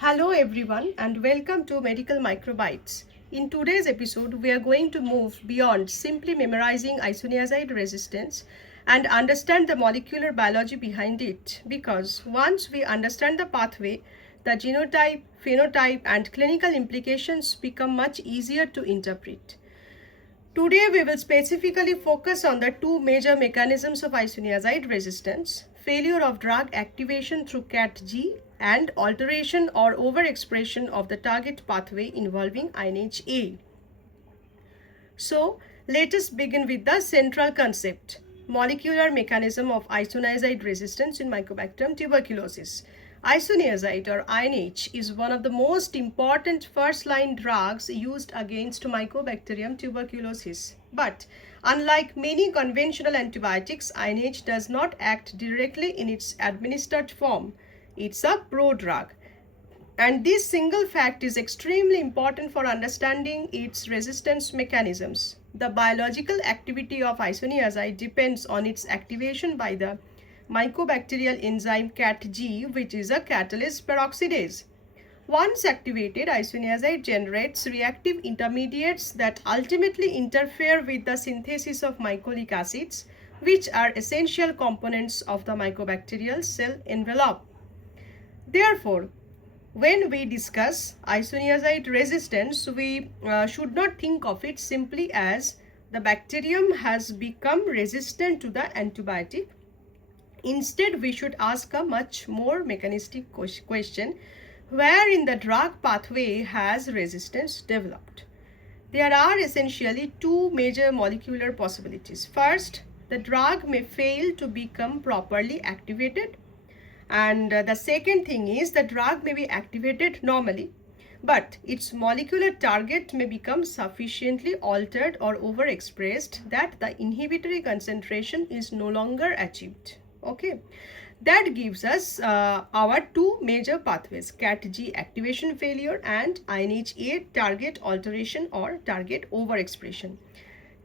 Hello everyone and welcome to Medical Microbites. In today's episode, we are going to move beyond simply memorizing isoniazid resistance and understand the molecular biology behind it, because once we understand the pathway, the genotype, phenotype and clinical implications become much easier to interpret. Today, we will specifically focus on the two major mechanisms of isoniazid resistance: failure of drug activation through CAT-G and alteration or overexpression of the target pathway involving INHA. So, let us begin with the central concept: molecular mechanism of isoniazid resistance in Mycobacterium tuberculosis. Isoniazid or INH is one of the most important first-line drugs used against Mycobacterium tuberculosis. But unlike many conventional antibiotics, INH does not act directly in its administered form. It's a prodrug. And this single fact is extremely important for understanding its resistance mechanisms. The biological activity of isoniazid depends on its activation by the mycobacterial enzyme CAT-G, which is a catalase peroxidase. Once activated, isoniazid generates reactive intermediates that ultimately interfere with the synthesis of mycolic acids, which are essential components of the mycobacterial cell envelope. Therefore, when we discuss isoniazid resistance, we should not think of it simply as the bacterium has become resistant to the antibiotic. Instead, we should ask a much more mechanistic question: where in the drug pathway has resistance developed? There are essentially two major molecular possibilities. First, the drug may fail to become properly activated. And the second thing is the drug may be activated normally, but its molecular target may become sufficiently altered or overexpressed that the inhibitory concentration is no longer achieved. Okay, that gives us our two major pathways: CAT-G activation failure and INHA target alteration or target overexpression.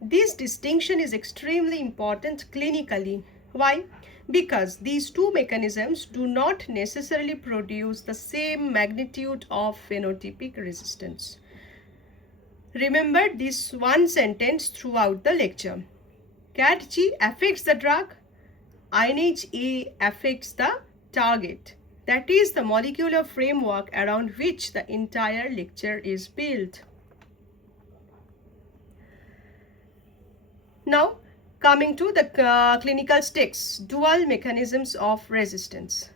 This distinction is extremely important clinically. Why? Because these two mechanisms do not necessarily produce the same magnitude of phenotypic resistance. Remember this one sentence throughout the lecture: CAT-G affects the drug, INHA affects the target. That is the molecular framework around which the entire lecture is built. Now, coming to the clinical stakes, dual mechanisms of resistance.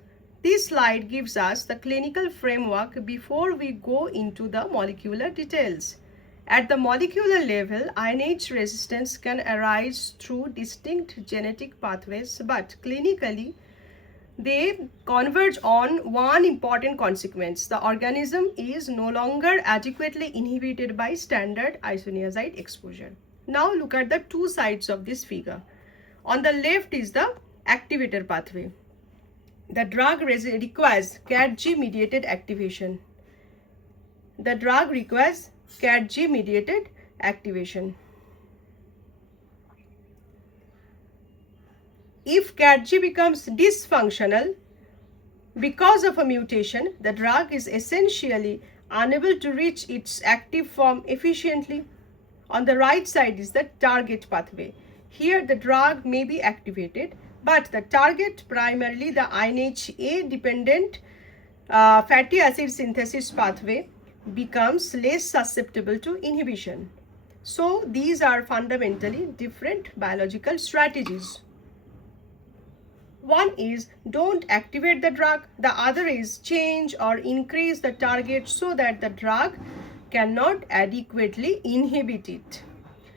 This slide gives us the clinical framework before we go into the molecular details. At the molecular level, INH resistance can arise through distinct genetic pathways, but clinically, they converge on one important consequence: the organism is no longer adequately inhibited by standard isoniazid exposure. Now look at the two sides of this figure. On the left is the activator pathway. The drug requires CAT-G mediated activation. The drug requires CAT-G mediated activation. If CAT-G becomes dysfunctional because of a mutation, the drug is essentially unable to reach its active form efficiently. On the right side is the target pathway. Here the drug may be activated, but the target, primarily the INHA dependent fatty acid synthesis pathway, becomes less susceptible to inhibition. So these are fundamentally different biological strategies. One is don't activate the drug, the other is change or increase the target so that the drug cannot adequately inhibit it.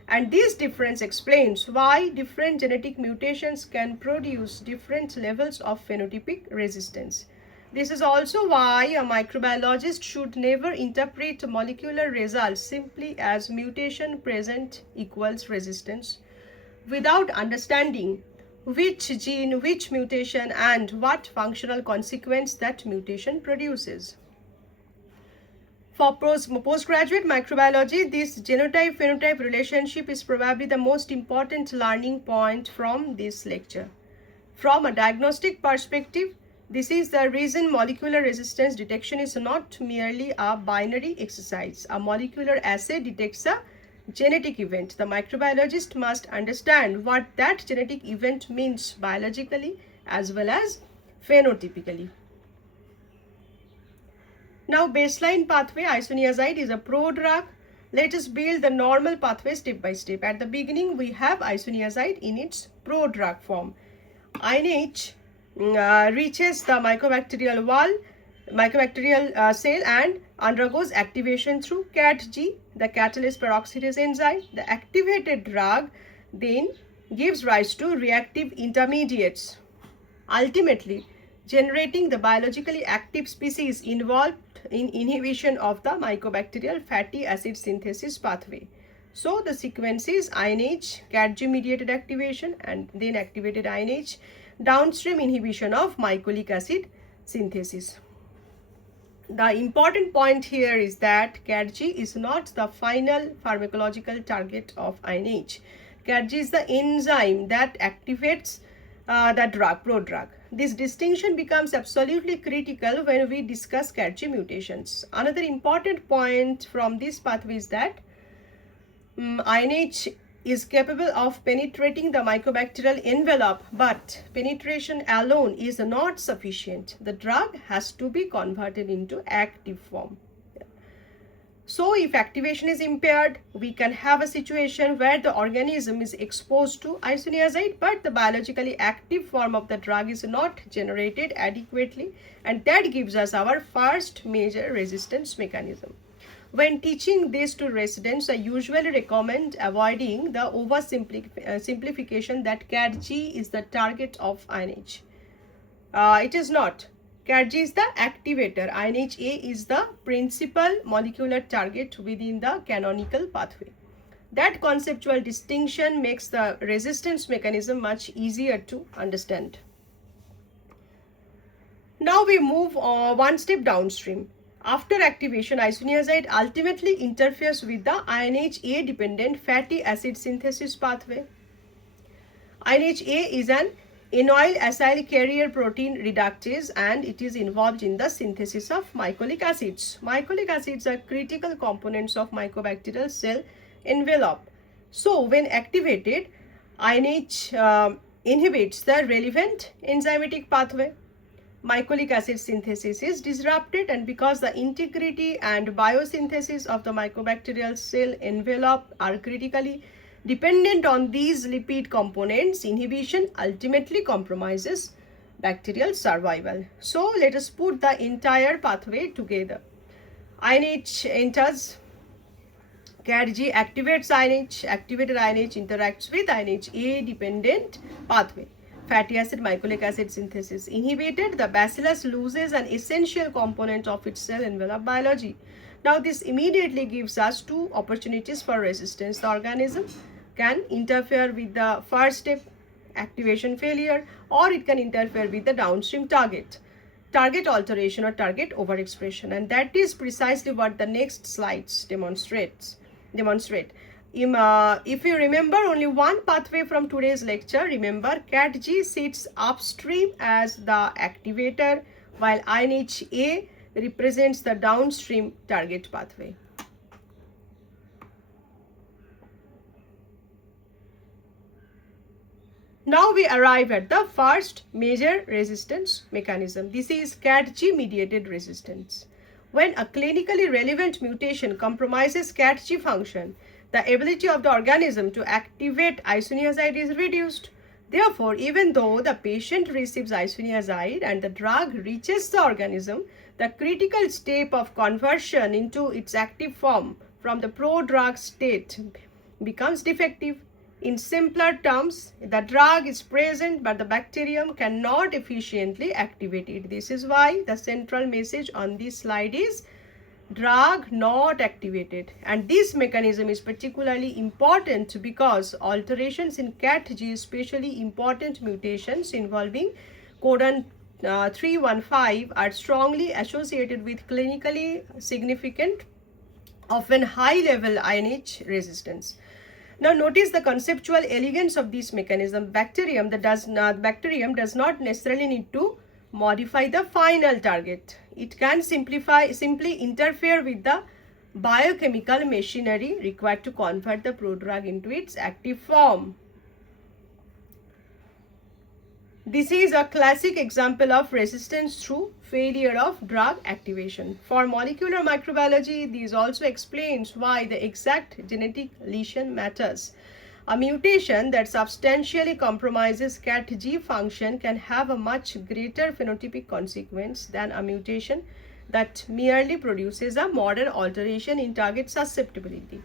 And this difference explains why different genetic mutations can produce different levels of phenotypic resistance. This is also why a microbiologist should never interpret molecular results simply as mutation present equals resistance, without understanding which gene, which mutation, and what functional consequence that mutation produces. For postgraduate microbiology, this genotype-phenotype relationship is probably the most important learning point from this lecture. From a diagnostic perspective, This is the reason molecular resistance detection is not merely a binary exercise. A molecular assay detects a genetic event. The microbiologist must understand what that genetic event means biologically as well as phenotypically. Now, baseline pathway, isoniazid is a prodrug. Let us build the normal pathway step by step. At the beginning, we have isoniazid in its prodrug form. INH reaches the mycobacterial cell and undergoes activation through CAT-G, the catalase peroxidase enzyme. The activated drug then gives rise to reactive intermediates, ultimately generating the biologically active species involved in inhibition of the mycobacterial fatty acid synthesis pathway. So the sequence is INH, CAT-G mediated activation, and then activated INH, downstream inhibition of mycolic acid synthesis. The important point here is that CAT-G is not the final pharmacological target of INH. CAT-G is the enzyme that activates the prodrug. This distinction becomes absolutely critical when we discuss CAT-G mutations. Another important point from this pathway is that INH is capable of penetrating the mycobacterial envelope, but penetration alone is not sufficient. The drug has to be converted into active form. So if activation is impaired, we can have a situation where the organism is exposed to isoniazid, but the biologically active form of the drug is not generated adequately, and that gives us our first major resistance mechanism. When teaching this to residents, I usually recommend avoiding the oversimplification that CAT-G is the target of INH. It is not. CAT-G is the activator. INH-A is the principal molecular target within the canonical pathway. That conceptual distinction makes the resistance mechanism much easier to understand. Now we move one step downstream. After activation, isoniazid ultimately interferes with the INH-A dependent fatty acid synthesis pathway. INH-A is an enol acyl carrier protein reductase, and it is involved in the synthesis of mycolic acids. Mycolic acids are critical components of mycobacterial cell envelope. So when activated, INH inhibits the relevant enzymatic pathway. Mycolic acid synthesis is disrupted, and because the integrity and biosynthesis of the mycobacterial cell envelope are critically dependent on these lipid components, inhibition ultimately compromises bacterial survival. So let us put the entire pathway together. INH enters, CAT-G activates INH, activated INH interacts with INH-A dependent pathway. Fatty acid mycolic acid synthesis inhibited, the bacillus loses an essential component of its cell envelope biology. Now this immediately gives us two opportunities for resistance. The organism can interfere with the first step, activation failure, or it can interfere with the downstream target alteration or target overexpression, and that is precisely what the next slides demonstrate. If you remember only one pathway from today's lecture, remember CAT-G sits upstream as the activator, while INH-A represents the downstream target pathway. Now we arrive at the first major resistance mechanism. This is CAT-G mediated resistance. When a clinically relevant mutation compromises CAT-G function, the ability of the organism to activate isoniazid is reduced. Therefore, even though the patient receives isoniazid and the drug reaches the organism, the critical step of conversion into its active form from the prodrug state becomes defective. In simpler terms, the drug is present but the bacterium cannot efficiently activate it. This is why the central message on this slide is drug not activated, and this mechanism is particularly important because alterations in CAT-G, especially important mutations involving codon 315, are strongly associated with clinically significant, often high-level INH resistance. Now notice the conceptual elegance of this mechanism. Bacterium does not necessarily need to modify the final target. It can simply interfere with the biochemical machinery required to convert the prodrug into its active form. This is a classic example of resistance through failure of drug activation. For molecular microbiology, this also explains why the exact genetic lesion matters. A mutation that substantially compromises CAT-G function can have a much greater phenotypic consequence than a mutation that merely produces a modern alteration in target susceptibility.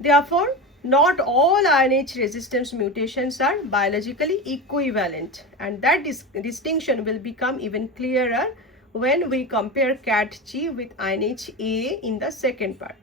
Therefore, not all INH resistance mutations are biologically equivalent, and that distinction will become even clearer when we compare CAT-G with INH-A in the second part.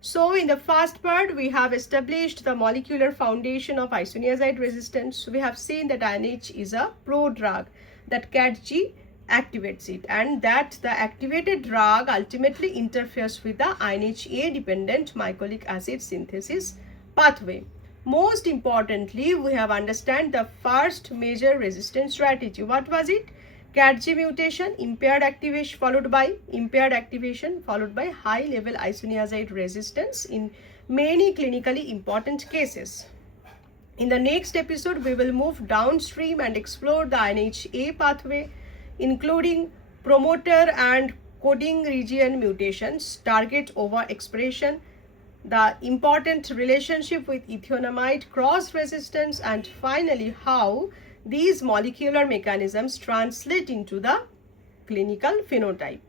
So, in the first part, we have established the molecular foundation of isoniazid resistance. We have seen that INH is a prodrug, that CAT-G activates it, and that the activated drug ultimately interferes with the INH-A dependent mycolic acid synthesis pathway. Most importantly, we have understand the first major resistance strategy. What was it? CAT-G mutation, impaired activation followed by high level isoniazid resistance in many clinically important cases. In the next episode, we will move downstream and explore the INH-A pathway, including promoter and coding region mutations, target overexpression, the important relationship with ethionamide cross resistance, and finally how these molecular mechanisms translate into the clinical phenotype.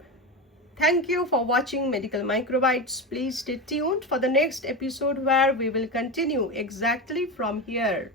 Thank you for watching Medical Microbites. Please stay tuned for the next episode where we will continue exactly from here.